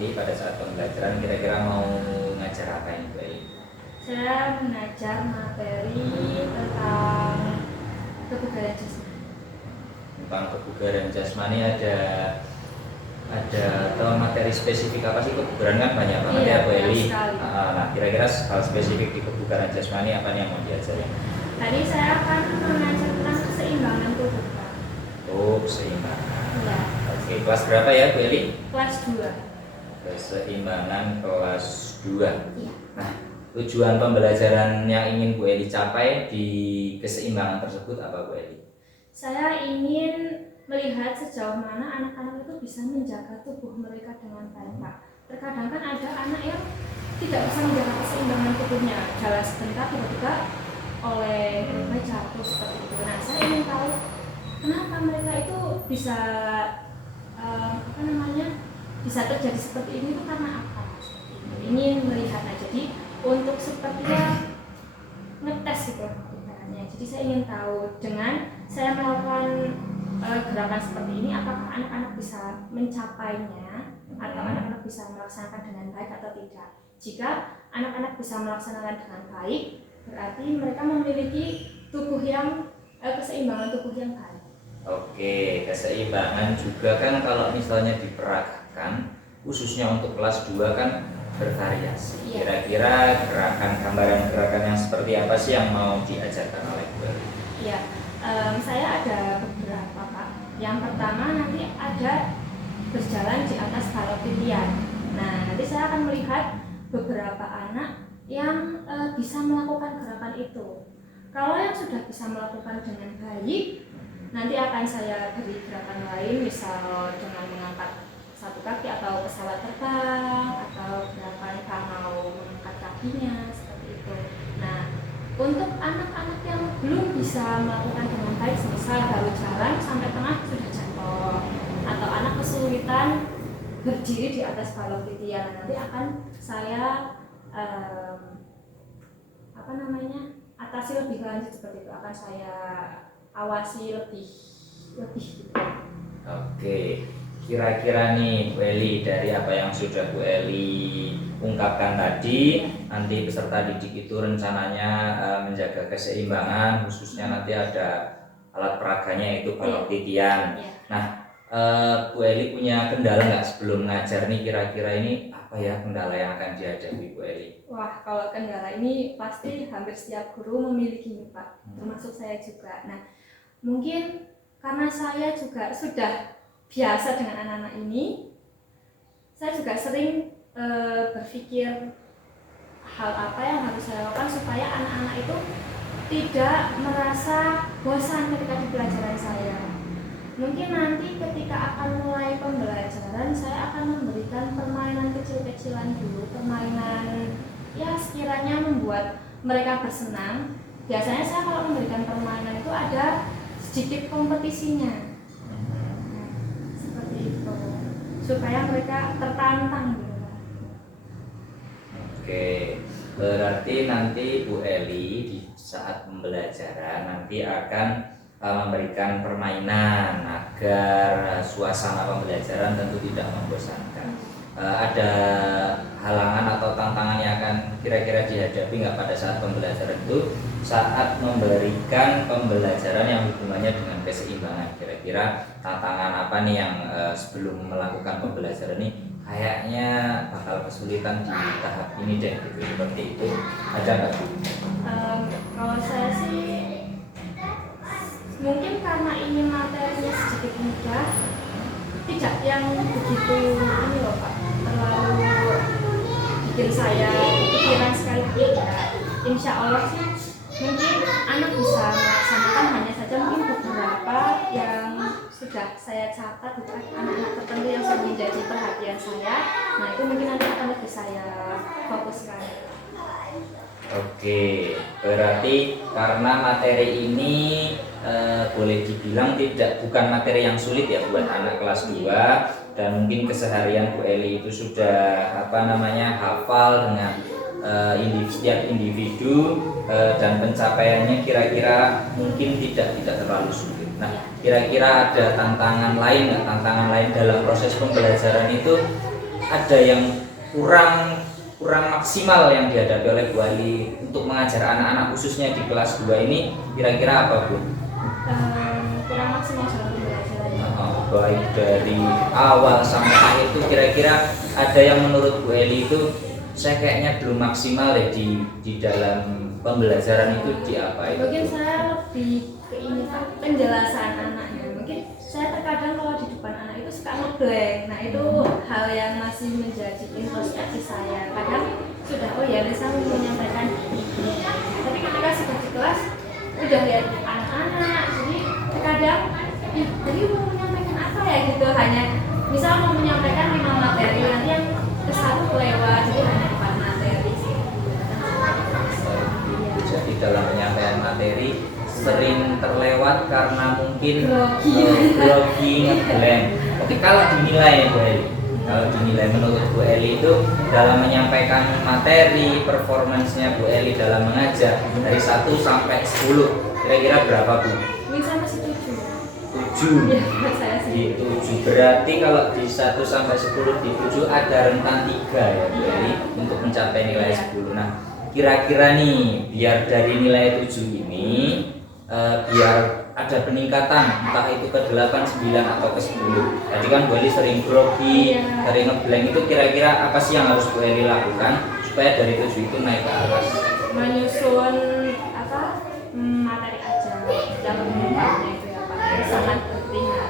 nanti pada saat pembelajaran kira-kira mau ngajar apa ini Bu Eli? Saya mengajar materi tentang kebugaran jasmani. Tentang kebugaran jasmani ada atau materi spesifik apa sih? Kebugaran kan banyak banget ya Bu Eli. Nah, kira-kira hal spesifik di kebugaran jasmani apa nih yang mau diajarin? Tadi saya akan mengajar tentang keseimbangan tubuh. Oh, keseimbangan. Ya. Oke, kelas berapa ya Bu Eli? Kelas 2. Keseimbangan kelas 2. Iya. Nah, tujuan pembelajaran yang ingin Bu Eli capai di keseimbangan tersebut apa Bu Eli? Saya ingin melihat sejauh mana anak-anak itu bisa menjaga tubuh mereka dengan baik, Pak. Terkadang kan ada anak yang tidak bisa menjaga keseimbangan tubuhnya, jalan sebentar tiba-tiba oleh jatuh seperti itu. Nah, saya ingin tahu kenapa mereka itu bisa bisa terjadi seperti ini itu karena apa? Ingin melihat. Nah, jadi untuk sepertinya ngetes gitu ibaratnya. Jadi saya ingin tahu dengan saya melakukan gerakan seperti ini apakah anak-anak bisa mencapainya atau anak-anak bisa melaksanakan dengan baik atau tidak. Jika anak-anak bisa melaksanakan dengan baik, berarti mereka memiliki tubuh yang keseimbangan tubuh yang baik. Oke, keseimbangan juga kan kalau misalnya diperagakan khususnya untuk kelas 2 kan bervariasi. Iya. Kira-kira gambaran gerakan yang seperti apa sih yang mau diajarkan oleh Bu Eli? Iya, saya ada beberapa, Pak. Yang pertama nanti ada berjalan di atas balok titian. Nah, nanti saya akan melihat beberapa anak yang bisa melakukan gerakan itu. Kalau yang sudah bisa melakukan dengan baik, nanti akan saya beri gerakan lain, misal dengan mengangkat satu kaki atau pesawat terbang atau gerakan kalau mengangkat kakinya seperti itu. Nah, untuk anak-anak yang belum bisa melakukan dengan baik, misal baru jalan sampai tengah sudah jatuh, atau anak kesulitan berdiri di atas balok titian, nanti akan saya atasi lebih lanjut seperti itu, akan saya awasi lebih gitu. Oke, kira-kira nih Bu Eli, dari apa yang sudah Bu Eli ungkapkan tadi, nanti peserta didik itu rencananya menjaga keseimbangan, khususnya nanti ada alat peraganya yaitu balok titian. Nah, Bu Eli punya kendala nggak sebelum ngajar nih, kira-kira ini apa ya kendala yang akan dihadapi Bu Eli? Wah, kalau kendala ini pasti hampir setiap guru memilikinya, Pak, termasuk saya juga. Nah, mungkin karena saya juga sudah biasa dengan anak-anak ini, saya juga sering berpikir hal apa yang harus saya lakukan supaya anak-anak itu tidak merasa bosan ketika di pelajaran saya. Mungkin nanti ketika akan mulai pembelajaran, saya akan memberikan permainan kecil-kecilan dulu, permainan ya sekiranya membuat mereka bersenang. Biasanya saya kalau memberikan permainan itu ada sedikit kompetisinya, seperti itu, supaya mereka tertantang gitu. Oke, berarti nanti Bu Eli di saat pembelajaran nanti akan memberikan permainan agar suasana pembelajaran tentu tidak membosankan. Ada halangan atau tantangan yang akan kira-kira dihadapi nggak pada saat pembelajaran itu, saat memberikan pembelajaran yang hubungannya dengan keseimbangan? Kira-kira tantangan apa nih yang sebelum melakukan pembelajaran ini kayaknya bakal kesulitan di tahap ini deh, gitu, seperti itu, ada nggak Bu? Kalau saya sih mungkin karena ini materinya sedikit mudah, tidak yang begitu ini loh Pak, terlalu bikin saya pikiran sekali tidak. Insya Allah sih mungkin anak bisa melaksanakan, hanya saja mungkin beberapa yang sudah saya catat itu anak-anak tertentu yang sudah menjadi perhatian saya. Nah, itu mungkin nanti akan lebih saya fokuskan. Oke, berarti karena materi ini boleh dibilang bukan materi yang sulit ya buat anak kelas 2, dan mungkin keseharian Bu Eli itu sudah hafal dengan setiap individu, dan pencapaiannya kira-kira mungkin tidak terlalu sulit. Nah, kira-kira ada tantangan lain dalam proses pembelajaran itu ada yang kurang maksimal yang dihadapi oleh Bu Ali untuk mengajar anak-anak khususnya di kelas 2 ini, kira-kira apa Bu? Kurang maksimal dalam pembelajarannya. Baik dari awal sampai akhir itu kira-kira ada yang menurut Bu Eli itu saya kayaknya belum maksimal ya di dalam pembelajaran itu di apa itu? Mungkin saya lebih ke ini Pak, penjelasan anaknya. Mungkin saya terkadang kalau di depan anak itu suka ngeblank. Nah itu hal yang masih menjadi introspeksi saya. Kadang sudah ya Lisa mau menyampaikan ini. Tapi ketika sudah di kelas udah lihat anak-anak, jadi terkadang jadi mau menyampaikan apa ya gitu, hanya misal mau menyampaikan 5 materi, nanti yang ke satu kelewat, jadi hanya 4 materi sih. Jadi dalam penyampaian materi sering terlewat karena mungkin grogi ngeblank. Oke, kalau dinilai Bu Eli, kalau dinilai menurut Bu Eli itu dalam menyampaikan materi, performancenya Bu Eli dalam mengajar dari 1 sampai 10 kira-kira berapa Bu? Mungkin saya masih 7. 7. Ya, saya sih. Di 7 berarti kalau di 1 sampai 10 di 7 ada rentan 3 ya Bu Eli untuk mencapai nilai 10. Nah, kira-kira nih biar dari nilai 7 ini biar ada peningkatan entah itu ke 8, 9 atau ke 10. Tadi kan Bu Eli sering grogi, sering ngeblank, itu kira-kira apa sih yang harus Bu Eli lakukan supaya dari 7 itu naik ke atas? Menyusun materi ajar dalam menyampaikannya itu ya Pak. Itu sangat penting ya.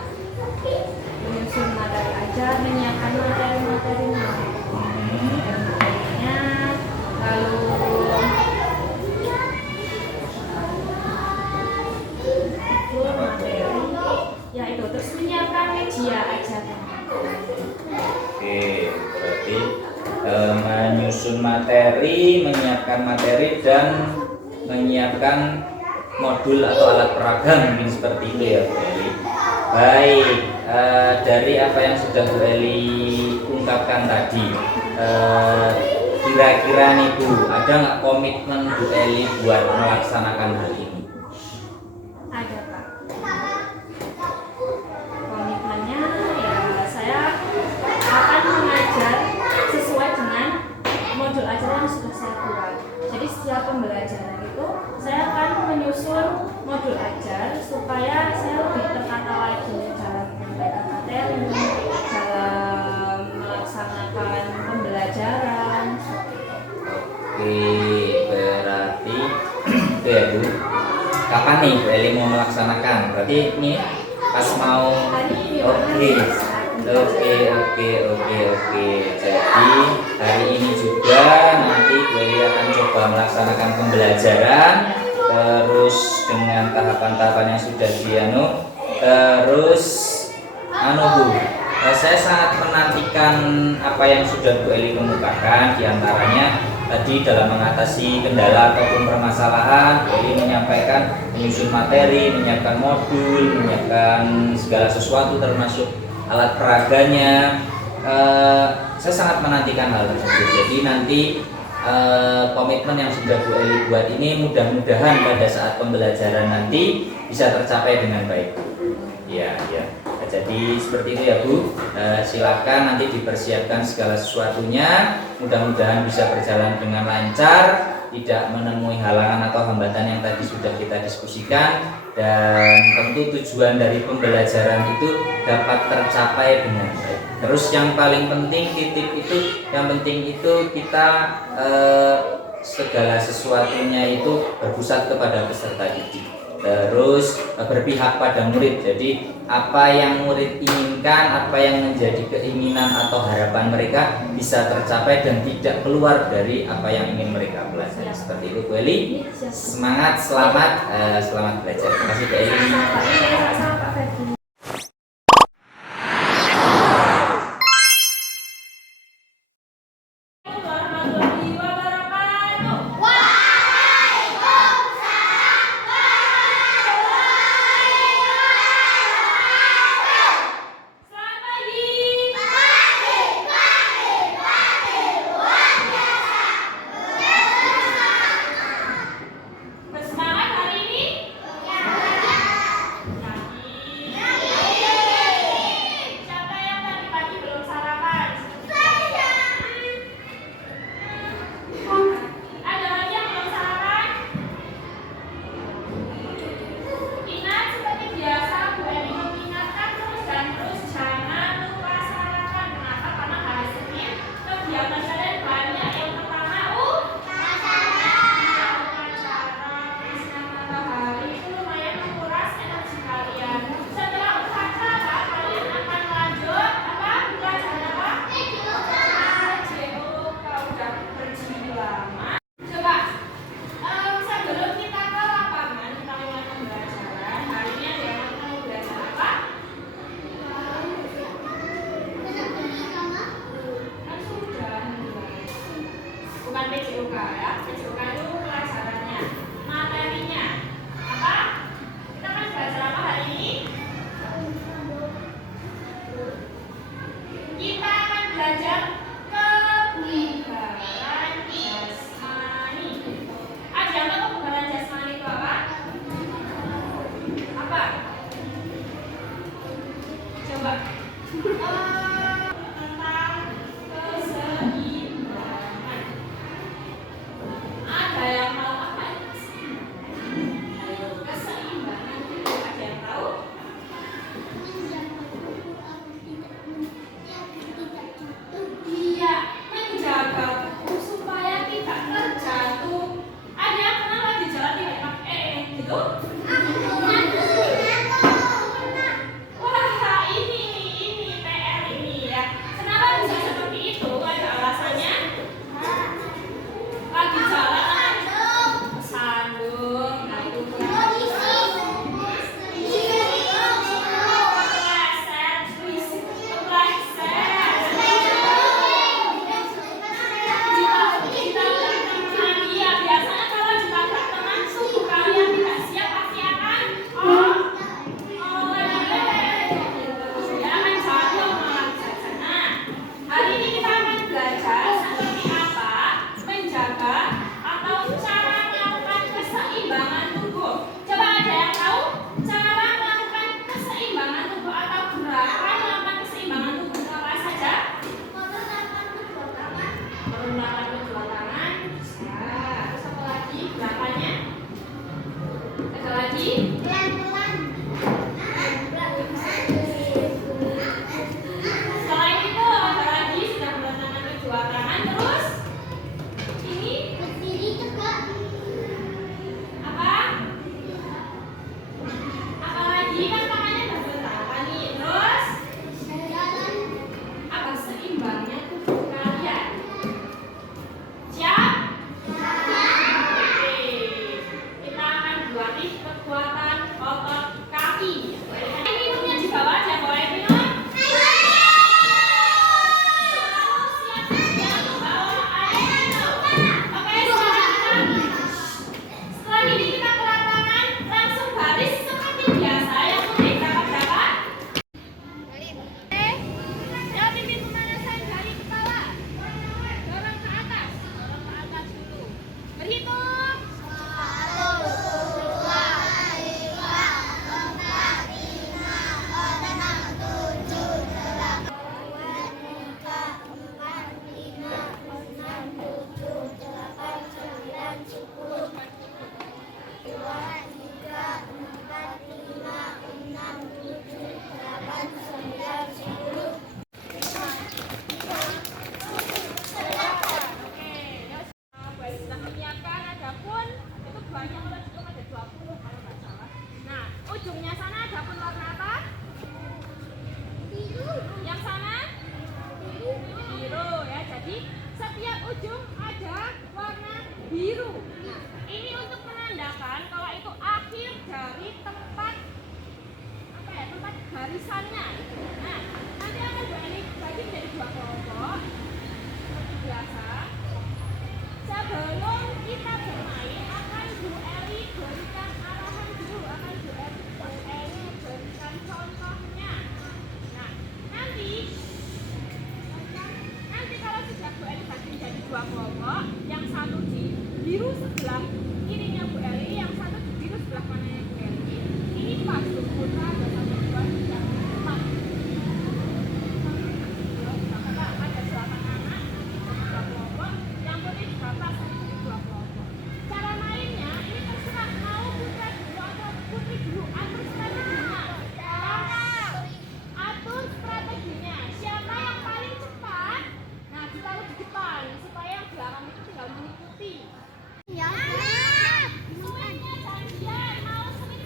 Menyusun materi ajar, menyiapkan materinya. Lalu materi, ya itu terus menyiapkan media ajarnya. Oke, berarti menyusun materi, menyiapkan materi dan menyiapkan modul atau alat peragam mungkin seperti itu ya Bu Eli. Baik, dari apa yang sudah Bu Eli ungkapkan tadi, kira-kira nih Bu, ada nggak komitmen Bu Eli buat melaksanakan hal ini? Ada Pak. Komitmennya ya saya akan mengajar sesuai dengan modul ajar yang sudah saya buat. Jadi setiap pembelajaran itu saya akan menyusun modul ajar supaya saya lebih tertata lagi dalam menyampaikan materi, dalam melaksanakan pembelajaran. Oke, berarti itu ya Bu. Kapan nih Bu Eli mau melaksanakan? Berarti ini pas mau. Oke. Jadi hari ini juga nanti Bu Eli akan coba melaksanakan pembelajaran terus dengan tahapan-tahapan yang sudah terus Bu. Saya sangat menantikan apa yang sudah Bu Eli kemukakan, diantaranya tadi dalam mengatasi kendala ataupun permasalahan. Bu Eli menyampaikan menyusun materi, menyiapkan modul, menyiapkan segala sesuatu termasuk alat peraganya. Saya sangat menantikan hal tersebut. Jadi nanti komitmen yang sudah Bu Eli buat ini mudah-mudahan pada saat pembelajaran nanti bisa tercapai dengan baik. Ya. Jadi seperti itu ya Bu. Silakan nanti dipersiapkan segala sesuatunya. Mudah-mudahan bisa berjalan dengan lancar, tidak menemui halangan atau hambatan yang tadi sudah kita diskusikan, dan tentu tujuan dari pembelajaran itu dapat tercapai dengan baik. Terus yang paling penting yang penting itu kita segala sesuatunya itu berpusat kepada peserta didik. Terus berpihak pada murid. Jadi apa yang murid inginkan, apa yang menjadi keinginan atau harapan mereka bisa tercapai dan tidak keluar dari apa yang ingin mereka pelajari. Seperti itu Bu Eli. Semangat, selamat belajar. Terima kasih Bu Eli. dibuka ya, dibuka dulu pelajarannya, materinya. Apa? Kita akan belajar apa hari ini? Kita akan belajar kebugaran jasmani. Ada apa kebugaran jasmani itu apa? Apa? Coba. Tentang keseimbangan. Ada yang tahu apa itu keseimbangan? Keseimbangan itu ada yang tahu? Iya, menjaga tubuh supaya tidak terjatuh. Ada yang pernah lagi jalan tidak pakai gitu? Wah, ini PR ini ya. Kenapa bisa seperti itu? Ada alasannya? Lagi jalan sandung, nah itu hari ini kita akan belajar seperti apa menjaga atau cara melakukan keseimbangan tubuh. Coba ada yang tahu cara melakukan keseimbangan tubuh atau gerakan melakukan keseimbangan tubuh itu apa saja? Menggunakan kedua tangan. Nah, terus apa lagi gerakannya? Ada lagi? Selain itu ada lagi sudah menggunakan kedua tangan terus ini apa? Apalagi kan tangannya berbentangan nih. Terus apa seimbangnya tubuh kalian? Siap? Oke. Kita akan berlatih kekuatan otot kaki. Ini minumnya di bawah aja, boleh minum? Setelah ini kita ke lapangan, langsung baris seperti biasa. Yang penting berapa? Ya, pimpin pemanasan dari kepala. Dorong ke atas dulu. Berhitung. 20 kalau nggak salah. Nah, ujungnya sana ada pun warna apa? Biru. Yang sana? Biru ya. Jadi setiap ujung ada warna biru. Nah, ini untuk menandakan kalau itu akhir dari tempat apa ya? Tempat garisannya. Nah, nanti akan dibagi menjadi 2 kelompok seperti biasa. Sebelum kita bermain akan Bu Eli berikan arahan dulu, akan Bu Eli berikan contohnya. Nah, nanti kalau sudah Bu Eli bagi menjadi 2 kelompok, yang satu di biru sebelah kirinya Bu Eli, yang satu di biru sebelah kanannya Bu Eli. Ini pas tuh putra 1, 2, 3, 4. Ada 8 anak, 2 kelompok, yang putih juga pas di 2 kelompok. Cara mainnya ini terserah mau putra dulu atau putri dulu, atur strateginya. Atur strateginya. Siapa yang paling cepat? Nah, ditaruh di depan supaya yang belakang itu tinggal mengikuti. Swingnya janjian, mau swing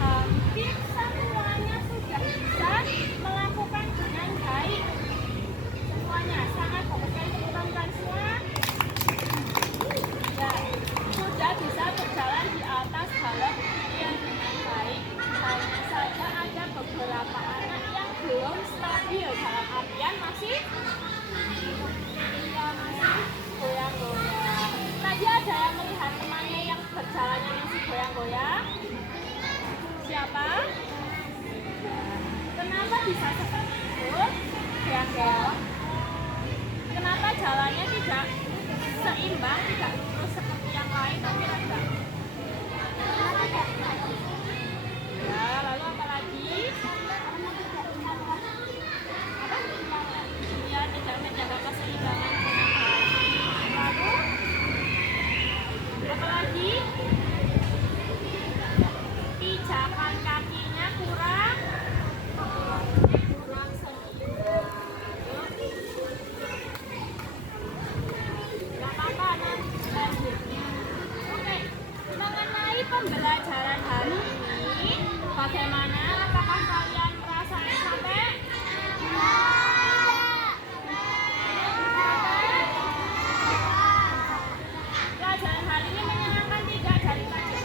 Hampir semuanya sudah bisa melakukan dengan baik. Semuanya sangat bagus sekali, teman-teman semua. Ya, sudah bisa berjalan di atas balok yang dengan baik. Hanya saja ada beberapa anak yang belum stabil, dalam artian masih goyang-goyang. Tadi ada yang melihat temannya yang berjalannya masih goyang-goyang. Siapa? Kenapa bisa seperti itu? Goyang-goyang. Kenapa jalannya tidak seimbang, tidak lurus seperti yang lain, tapi agak? Ya, lalu apa lagi? Ya, tidak menjaga keseimbangan. Lalu apa lagi? Pijakan kakinya kurang seimbang. Gak apa-apa, nanti selanjutnya. Oke, mengenai pembelajaran hari ini, bagaimana? Apakah kalian merasa capek? Pelajaran hari ini menyenangkan tidak dari tadi?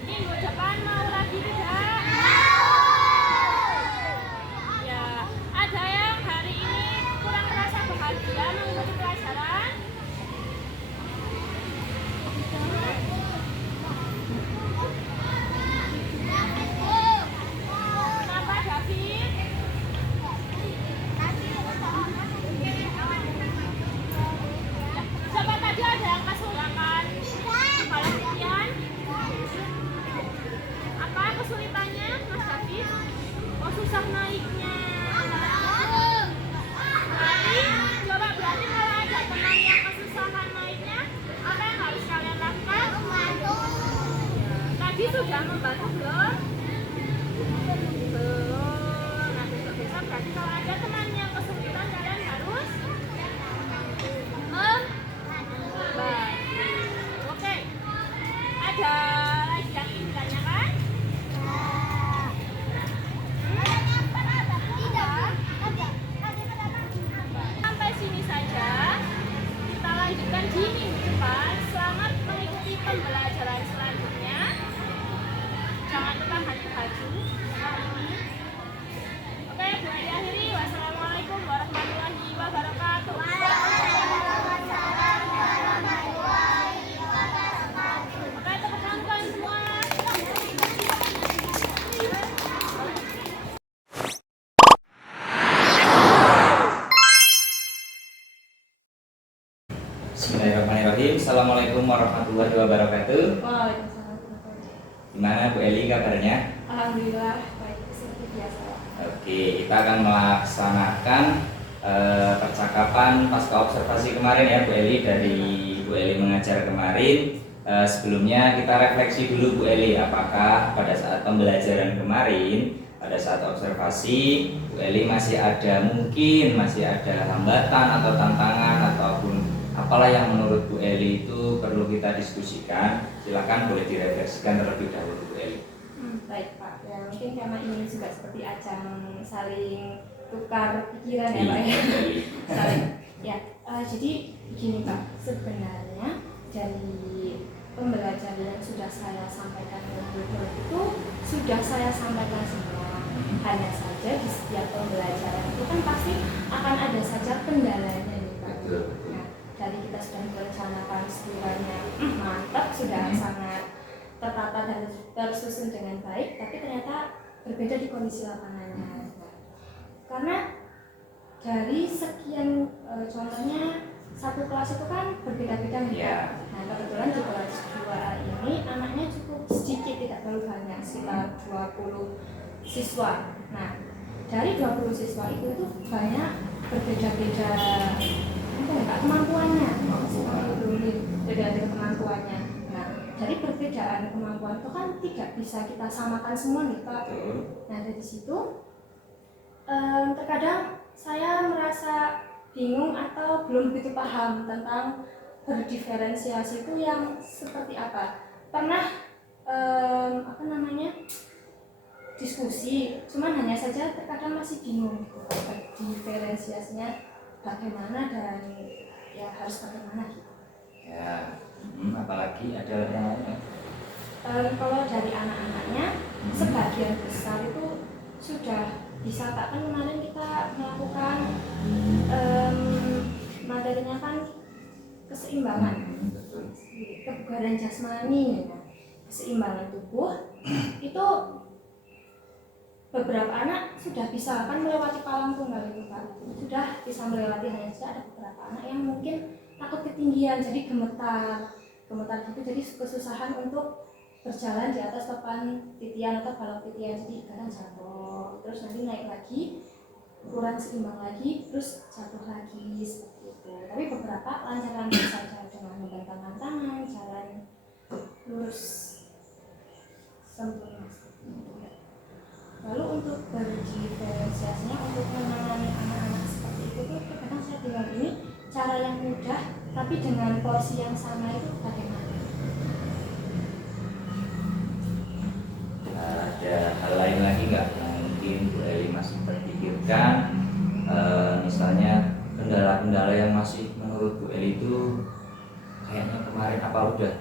Minggu depan mau lagi tidak? Ya, ada yang hari ini kurang merasa bahagia mengikuti pelajaran? Kenapa, David? Coba tadi ada yang kesulitan kalau kalian? Apa kesulitannya, Mas David? Oh, susah naiknya. Berarti, coba berarti kalau ada teman yang kesusahan naiknya, apa yang harus kalian lakukan? Tadi sudah membantu belum? Belum. Nah, besok berarti kalau ada teman yang kesulitan, kalian harus Oke. Ada lagi yang ingin ditanyakan? Sampai sini saja. Kita lanjutkan di minggu depan. Selamat mengikuti pembelajaran selanjutnya. Jangan lupa ganti baju hari ini. Oke, boleh diakhiri. Wassalamualaikum warahmatullahi wabarakatuh. Oke, tepuk tangan kalian semua. Bismillahirrahmanirrahim. Assalamualaikum warahmatullahi wabarakatuh. Waalaikumsalam. Gimana Bu Eli kabarnya? Alhamdulillah baik, seperti biasa. Oke, kita akan melaksanakan percakapan pasca observasi kemarin ya Bu Eli, dari Bu Eli mengajar kemarin. Sebelumnya kita refleksi dulu Bu Eli, apakah pada saat pembelajaran kemarin, pada saat observasi Bu Eli masih ada hambatan atau tantangan ataupun apalah yang menurut Bu Eli itu perlu kita diskusikan. Silakan boleh direfleksikan terlebih dahulu Bu Eli. Baik Pak, ya mungkin karena ini juga seperti ajang saling tukar pikiran ya Pak ya. Saling, ya, jadi begini Pak, sebenarnya dari pembelajaran yang sudah saya sampaikan ke murid-murid itu sudah saya sampaikan semua. Hanya saja di setiap pembelajaran itu kan pasti akan ada saja kendalanya nih Pak. Nah, dari kita sudah merencanakan sekiranya mantap, sudah sangat tertata dan tersusun dengan baik, tapi ternyata berbeda di kondisi lapangannya. Karena dari sekian contohnya satu kelas itu kan berbeda-beda nih. Yeah. Nah kebetulan di kelas 2 ini anaknya cukup sedikit, tidak terlalu banyak, sekitar 20 siswa. Nah dari 20 siswa itu banyak berbeda-beda kemampuannya, berbeda-beda kemampuannya. Nah dari perbedaan kemampuan itu kan tidak bisa kita samakan semua nih Pak. Nah dari situ terkadang saya merasa bingung atau belum begitu paham tentang berdiferensiasi itu yang seperti apa. Pernah diskusi, cuman hanya saja terkadang masih bingung diferensiasinya bagaimana dan ya harus bagaimana gitu. Ya, apalagi ada yang lainnya. Kalau dari anak-anaknya sebagian besar itu sudah bisa Pak, kan kemarin kita melakukan materinya kan keseimbangan, kebugaran jasmani, ya. Keseimbangan tubuh itu beberapa anak sudah bisa kan melewati palang tunggal itu Pak, sudah bisa melewati, hanya saja ada beberapa anak yang mungkin takut ketinggian jadi gemetar gitu, jadi kesusahan untuk berjalan di atas papan titian atau balok titian, jadi kadang jatuh, terus nanti naik lagi, kurang seimbang lagi, terus jatuh lagi seperti itu. Tapi beberapa lancar-lancar saja dengan membentangkan tangan, jalan lurus sempurna. Lalu untuk berdiferensiasinya, untuk menangani anak-anak seperti itu tuh kadang saya bilang ini cara yang mudah, tapi dengan porsi yang sama itu bagaimana? Ada hal lain lagi nggak yang mungkin Bu Eli masih terpikirkan, misalnya kendala-kendala yang masih menurut Bu Eli itu kayaknya kemarin apa udah.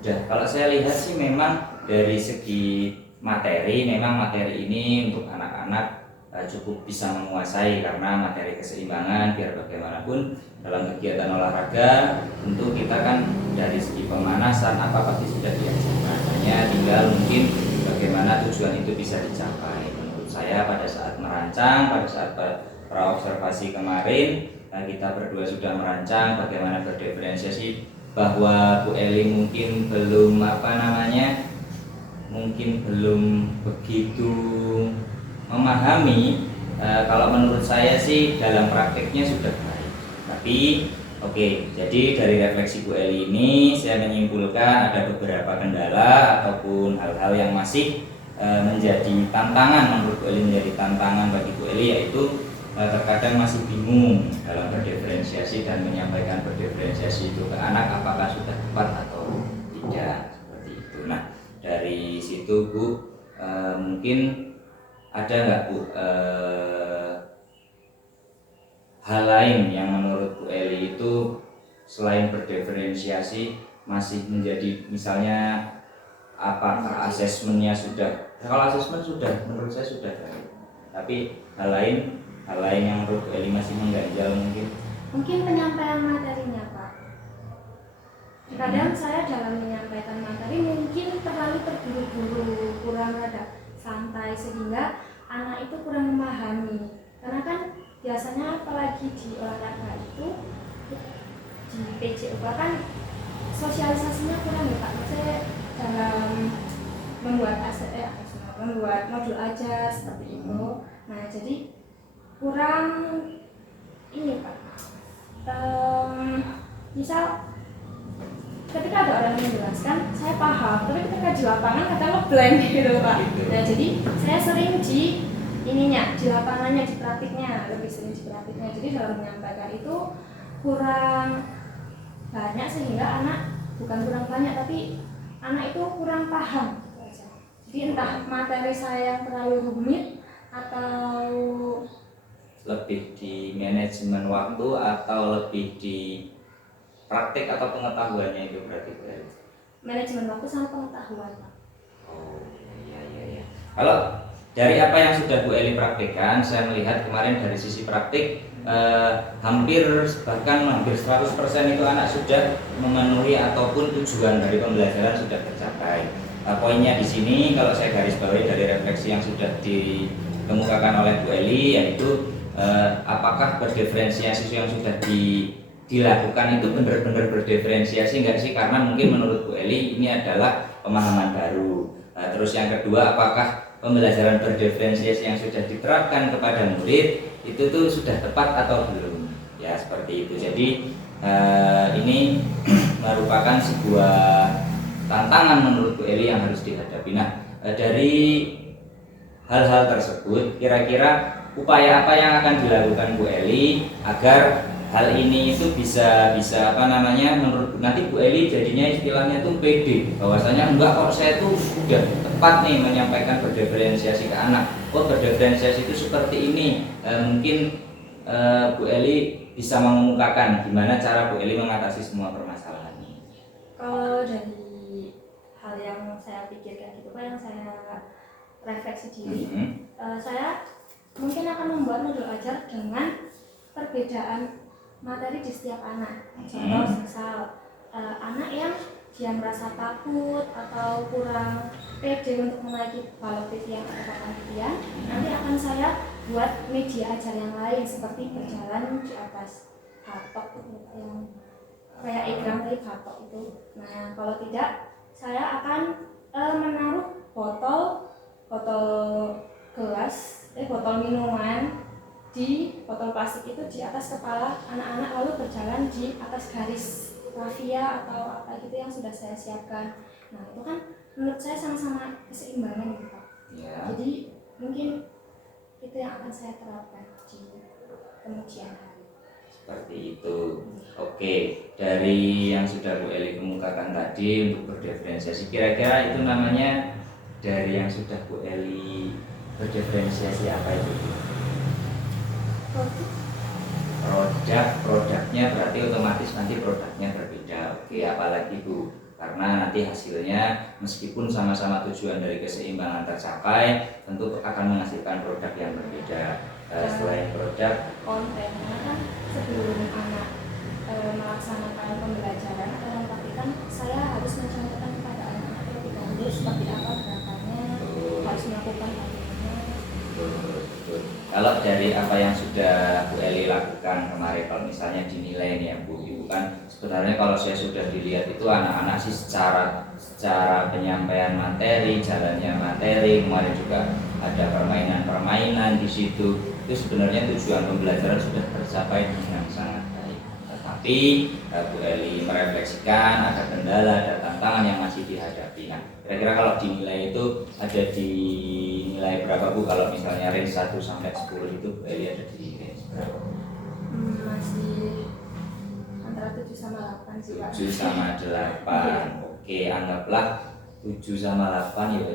Kalau saya lihat sih memang dari segi materi, memang materi ini untuk anak-anak cukup bisa menguasai, karena materi keseimbangan biar bagaimanapun dalam kegiatan olahraga tentu kita kan dari segi pemanasan apa pasti sudah diajarkan, hanya tinggal mungkin bagaimana tujuan itu bisa dicapai. Menurut saya pada saat merancang, pada saat praobservasi kemarin, kita berdua sudah merancang bagaimana berdiferensiasi, bahwa Bu Eli mungkin belum mungkin belum begitu memahami. Kalau menurut saya sih dalam prakteknya sudah baik. Tapi oke, jadi dari refleksi Bu Eli ini saya menyimpulkan ada beberapa kendala ataupun hal-hal yang masih menjadi tantangan, menurut Bu Eli menjadi tantangan bagi Bu Eli, yaitu terkadang masih bingung dalam berdiferensiasi dan menyampaikan berdiferensiasi itu ke anak apakah sudah tepat atau tidak, seperti itu. Nah dari situ Bu, mungkin ada nggak Bu hal lain yang menurut Bu Eli itu selain berdiferensiasi masih menjadi, misalnya apakah asesmennya sudah, kalau asesmen sudah menurut saya sudah baik, tapi hal lain yang menurut Bu Eli masih mengganjal mungkin penyampaian materinya Pak. Kadang saya dalam menyampaikan materi mungkin terlalu terburu-buru, kurang rada santai, sehingga anak itu kurang memahami. Karena kan biasanya apalagi di olahraga itu, di PJOK kan sosialisasinya kurang ya Pak. Maksudnya dalam membuat modul aja seperti itu. Nah jadi kurang ini Pak. Misal ketika ada orang yang menjelaskan, saya paham, tapi ketika di lapangan kadang ngeblank gitu Pak. Nah jadi saya sering di lapangannya, di praktiknya, lebih sering di praktiknya. Jadi dalam menyampaikan itu kurang banyak, sehingga anak, bukan kurang banyak, tapi anak itu kurang paham gitu aja. Jadi entah materi saya yang terlalu rumit atau Lebih di manajemen waktu atau lebih di praktik atau pengetahuannya itu berarti Bu Eli? manajemen waktu sama pengetahuan, Pak. Oh iya. Kalau dari apa yang sudah Bu Eli praktikkan, saya melihat kemarin dari sisi praktik hampir 100% itu anak sudah memenuhi ataupun tujuan dari pembelajaran sudah tercapai. Poinnya di sini kalau saya garis bawahi dari refleksi yang sudah dikemukakan oleh Bu Eli, yaitu apakah berdiferensiasi yang sudah dilakukan itu benar-benar berdiferensiasi enggak sih, karena mungkin menurut Bu Eli ini adalah pemahaman baru. Terus yang kedua, apakah pembelajaran berdiferensiasi yang sudah diterapkan kepada murid itu tuh sudah tepat atau belum, ya seperti itu. Jadi ini merupakan sebuah tantangan menurut Bu Eli yang harus dihadapi. Nah, dari hal-hal tersebut kira-kira upaya apa yang akan dilakukan Bu Eli agar hal ini itu bisa menurut nanti Bu Eli jadinya istilahnya tuh pede, bahwasanya enggak kok saya tuh udah tepat nih menyampaikan berdiferensiasi ke anak. Oh, berdiferensiasi itu seperti ini. Mungkin Bu Eli bisa mengemukakan gimana cara Bu Eli mengatasi semua permasalahan ini. Kalau dari hal yang saya pikirkan gitu Pak, yang saya refleksi diri, saya mungkin akan membuat modul ajar dengan perbedaan materi di setiap anak. Contoh misal anak yang dia merasa takut atau kurang pede untuk menaiki balok TV yang ada panitian, nanti akan saya buat media ajar yang lain seperti berjalan di atas batok yang kayak ikram dari batok itu. Nah, kalau tidak saya akan menaruh botol minuman di botol plastik itu di atas kepala anak-anak, lalu berjalan di atas garis rafia atau apa gitu yang sudah saya siapkan. Nah, itu kan menurut saya sama-sama keseimbangan gitu Pak. Ya. Jadi mungkin itu yang akan saya terapkan di kemudian hari. Seperti itu. Oke, dari yang sudah Bu Eli kemukakan tadi untuk berdiferensiasi, kira-kira itu namanya dari yang sudah Bu Eli berdiferensiasi apa itu? Produknya berarti otomatis nanti produknya berbeda. Oke, apalagi Bu, karena nanti hasilnya meskipun sama-sama tujuan dari keseimbangan tercapai, tentu akan menghasilkan produk yang berbeda. Selain produk, kontennya kan sebelum anak melaksanakan pembelajaran atau mempraktikkan, saya harus mencontohkan kepada anak-anak terlebih dahulu seperti apa gerakannya, harus melakukan bagaimana. Betul. Kalau dari apa yang sudah Bu Eli lakukan kemarin, kalau misalnya dinilai nih ya Bu, Ibu kan sebenarnya kalau saya sudah dilihat itu anak-anak sih secara penyampaian materi, jalannya materi, kemarin juga ada permainan-permainan di situ. Itu sebenarnya tujuan pembelajaran sudah tercapai dengan sangat baik. Tetapi Bu Eli merefleksikan ada kendala, ada tantangan yang masih dihadapi. Nah, kira-kira kalau dinilai itu ada di nilai berapa Bu? Kalau misalnya range 1 sampai 10 itu Bu Eli ada di range berapa? Masih antara 7 sama 8 sih Pak. 7 sama 8. Oke, anggaplah 7 sama 8 ya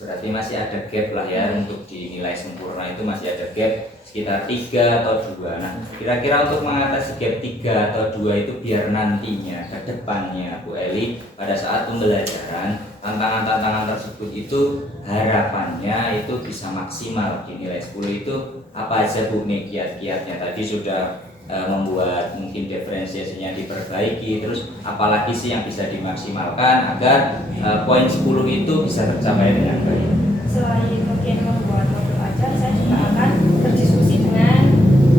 berarti masih ada gap lah ya, untuk dinilai sempurna itu masih ada gap sekitar 3 atau 2. Nah, kira-kira untuk mengatasi gap 3 atau 2 itu biar nantinya ke depannya Bu Eli pada saat pembelajaran tantangan-tantangan tersebut itu harapannya itu bisa maksimal di nilai 10 itu apa aja Bu nih kiat-kiatnya? Tadi sudah membuat mungkin diferensiasinya diperbaiki, terus apalagi sih yang bisa dimaksimalkan agar poin 10 itu bisa tercapai dengan baik. Selain mungkin membuat modul ajar, saya juga akan berdiskusi dengan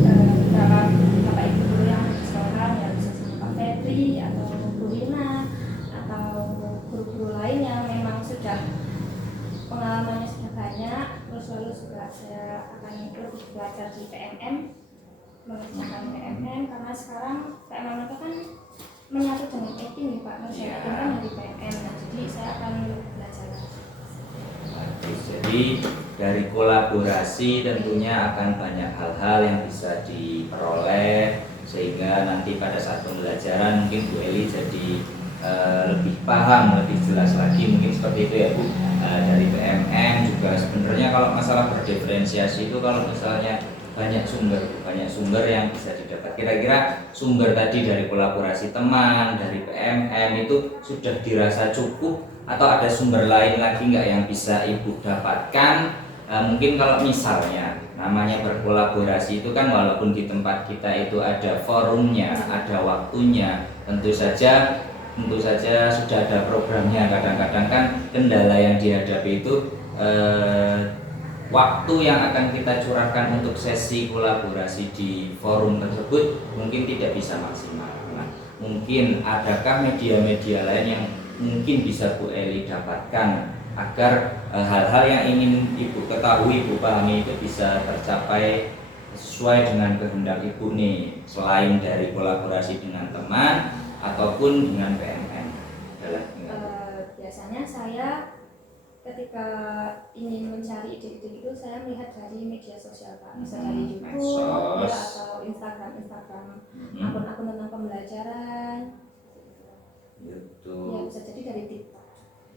beberapa bapak ibu guru yang ada di sekolah, ya bisa sama Pak Febri atau Bu Rina atau guru-guru lain yang memang sudah pengalamannya sudah banyak. Terus lalu juga saya akan lebih belajar di PMM, mengerjakan PMM, karena sekarang PMM itu kan menyatu dengan etim nih Pak, ngerjain kan dari PMM. Nah, jadi saya akan belajar. Jadi dari kolaborasi tentunya akan banyak hal-hal yang bisa diperoleh sehingga nanti pada saat pembelajaran mungkin Bu Eli jadi lebih paham, lebih jelas lagi, mungkin seperti itu ya Bu, sebenarnya kalau masalah berdiferensiasi itu kalau misalnya banyak sumber yang bisa didapat. Kira-kira sumber tadi dari kolaborasi teman, dari PMM itu sudah dirasa cukup atau ada sumber lain lagi nggak yang bisa Ibu dapatkan? Mungkin kalau misalnya namanya berkolaborasi itu kan walaupun di tempat kita itu ada forumnya, ada waktunya, tentu saja sudah ada programnya. Kadang-kadang kan kendala yang dihadapi itu waktu yang akan kita curahkan untuk sesi kolaborasi di forum tersebut mungkin tidak bisa maksimal. Nah, mungkin adakah media-media lain yang mungkin bisa Bu Eli dapatkan agar hal-hal yang ingin Ibu ketahui, Ibu pahami itu bisa tercapai sesuai dengan kehendak Ibu nih, selain dari kolaborasi dengan teman ataupun dengan PMN. Biasanya saya ketika ingin mencari ide-ide itu saya melihat dari media sosial Pak, bisa dari YouTube ya, atau Instagram akun-akun tentang pembelajaran YouTube. ya, bisa jadi dari TikTok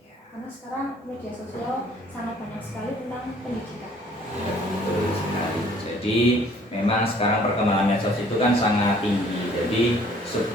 ya. Karena sekarang media sosial sangat banyak sekali tentang pendidikan. Ya, betul sekali. Jadi memang sekarang perkembangan medsos itu kan sangat tinggi. Jadi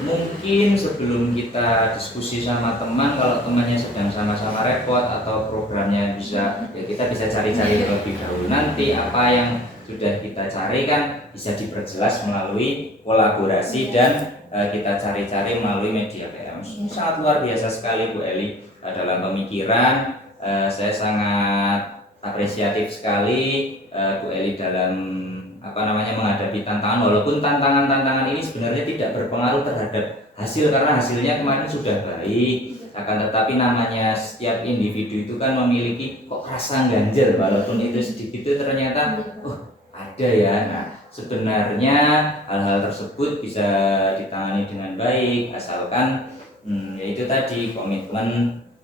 mungkin sebelum kita diskusi sama teman, kalau temannya sedang sama-sama repot atau programnya bisa, ya kita bisa cari-cari terlebih dahulu. Nanti apa yang sudah kita cari kan bisa diperjelas melalui kolaborasi dan kita cari-cari melalui media PM. Ini sangat luar biasa sekali Bu Eli dalam pemikiran. Saya sangat apresiatif sekali Bu Eli dalam menghadapi tantangan, walaupun tantangan-tantangan ini sebenarnya tidak berpengaruh terhadap hasil karena hasilnya kemarin sudah baik. Akan tetapi namanya setiap individu itu kan memiliki kok rasa ganjel, walaupun itu sedikit itu ternyata ada ya. Nah, sebenarnya hal-hal tersebut bisa ditangani dengan baik asalkan yaitu tadi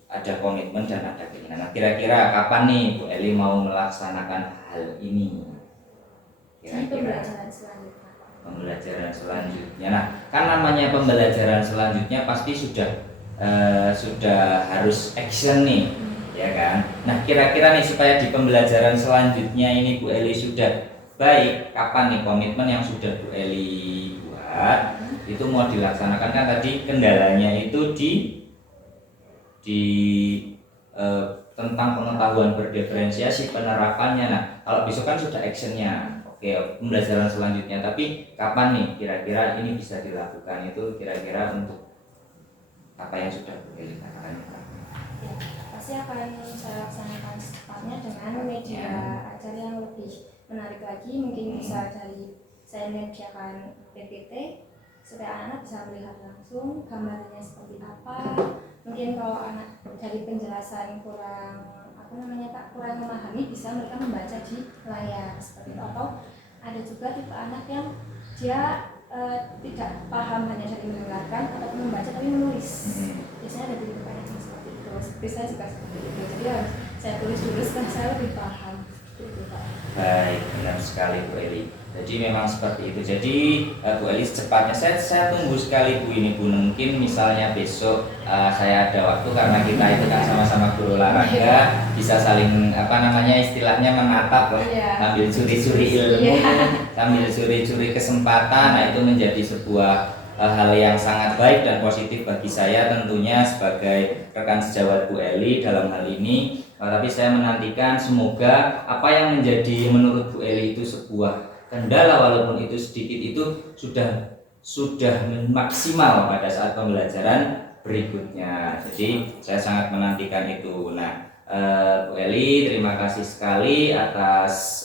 ada komitmen dan ada keinginan. Nah, kira-kira kapan nih Bu Eli mau melaksanakan hal ini? Pembelajaran selanjutnya. Nah, kan namanya pembelajaran selanjutnya pasti sudah harus action nih, ya kan? Nah, kira-kira nih supaya di pembelajaran selanjutnya ini Bu Eli sudah baik, kapan nih komitmen yang sudah Bu Eli buat itu mau dilaksanakan? Kan tadi kendalanya itu tentang pengetahuan berdiferensiasi, penerapannya. Nah, kalau besok kan sudah actionnya. Oke, pembelajaran selanjutnya, tapi kapan nih kira-kira ini bisa dilakukan? Itu kira-kira untuk apa yang sudah boleh dikatakan? Ya, pasti akan saya laksanakan secepatnya dengan media acara yang lebih menarik lagi. Mungkin bisa dari saya menyediakan PPT supaya anak-anak bisa melihat langsung gambarnya seperti apa. Mungkin kalau anak dari penjelasan kurang memahami, bisa mereka membaca di layar seperti itu. Atau ada juga tipe anak yang dia tidak paham hanya dari mendengarkan atau membaca tapi menulis. Biasanya ada tipe anak yang seperti itu. Seperti saya juga seperti itu. Jadi harus saya tulis dulu supaya saya lebih paham. Baik, benar sekali Bu Eli. Jadi memang seperti itu. Jadi Bu Eli secepatnya saya tunggu sekali Bu ini Bu. Mungkin misalnya besok saya ada waktu karena kita itu kan sama-sama guru olahraga, bisa saling istilahnya menatap lah, sambil curi-curi ilmu, sambil curi-curi kesempatan. Nah, itu menjadi sebuah hal yang sangat baik dan positif bagi saya tentunya sebagai rekan sejawat Bu Eli dalam hal ini. Tapi saya menantikan semoga apa yang menjadi menurut Bu Eli itu sebuah kendala walaupun itu sedikit itu sudah maksimal pada saat pembelajaran berikutnya. Jadi saya sangat menantikan itu. Nah, Bu Eli, terima kasih sekali atas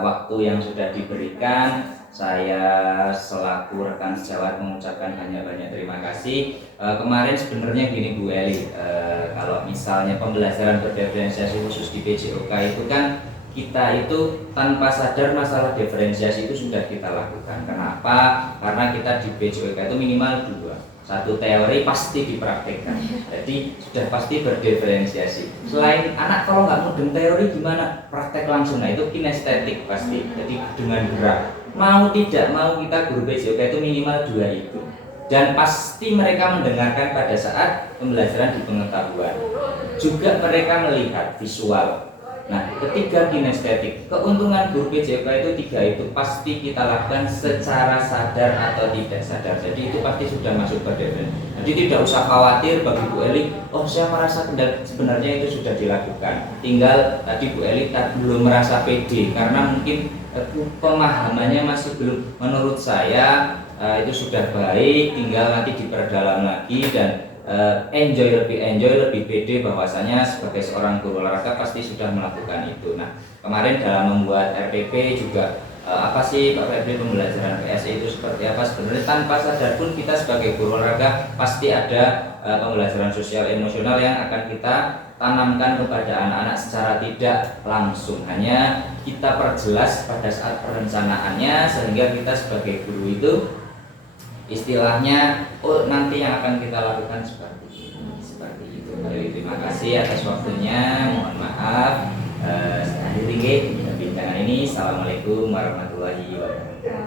waktu yang sudah diberikan. Saya selaku rekan sejawat mengucapkan banyak-banyak terima kasih. Kemarin sebenarnya gini Bu Eli, kalau misalnya pembelajaran berdiferensiasi khusus di PJOK itu kan kita itu tanpa sadar masalah diferensiasi itu sudah kita lakukan. Kenapa? Karena kita di PJOK itu minimal 2. Satu teori pasti dipraktekkan, jadi sudah pasti berdiferensiasi. Selain anak kalau nggak mudeng teori gimana? Praktek langsung, nah itu kinestetik pasti, jadi dengan gerak. Mau tidak mau kita guru PJOK itu minimal 2 itu. Dan pasti mereka mendengarkan pada saat pembelajaran di pengetahuan. Juga mereka melihat visual. Nah, ketiga kinestetik, keuntungan guru PJK itu tiga itu pasti kita lakukan secara sadar atau tidak sadar. Jadi itu pasti sudah masuk ke DPR. Jadi tidak usah khawatir bagi Bu Eli, oh saya merasa sebenarnya itu sudah dilakukan. Tinggal tadi Bu Eli belum merasa pede karena mungkin pemahamannya masih belum. Menurut saya itu sudah baik, tinggal nanti diperdalam lagi dan enjoy lebih pede bahwasanya sebagai seorang guru olahraga pasti sudah melakukan itu. Nah, kemarin dalam membuat RPP juga apa sih Pak Febri pembelajaran PSE itu seperti apa? Sebenarnya tanpa sadar pun kita sebagai guru olahraga pasti ada pembelajaran sosial emosional yang akan kita tanamkan kepada anak-anak secara tidak langsung. Hanya kita perjelas pada saat perencanaannya sehingga kita sebagai guru itu istilahnya nanti yang akan kita lakukan seperti itu. Jadi terima kasih atas waktunya, mohon maaf. Saya akhiri perbincangan ini. Assalamualaikum warahmatullahi wabarakatuh.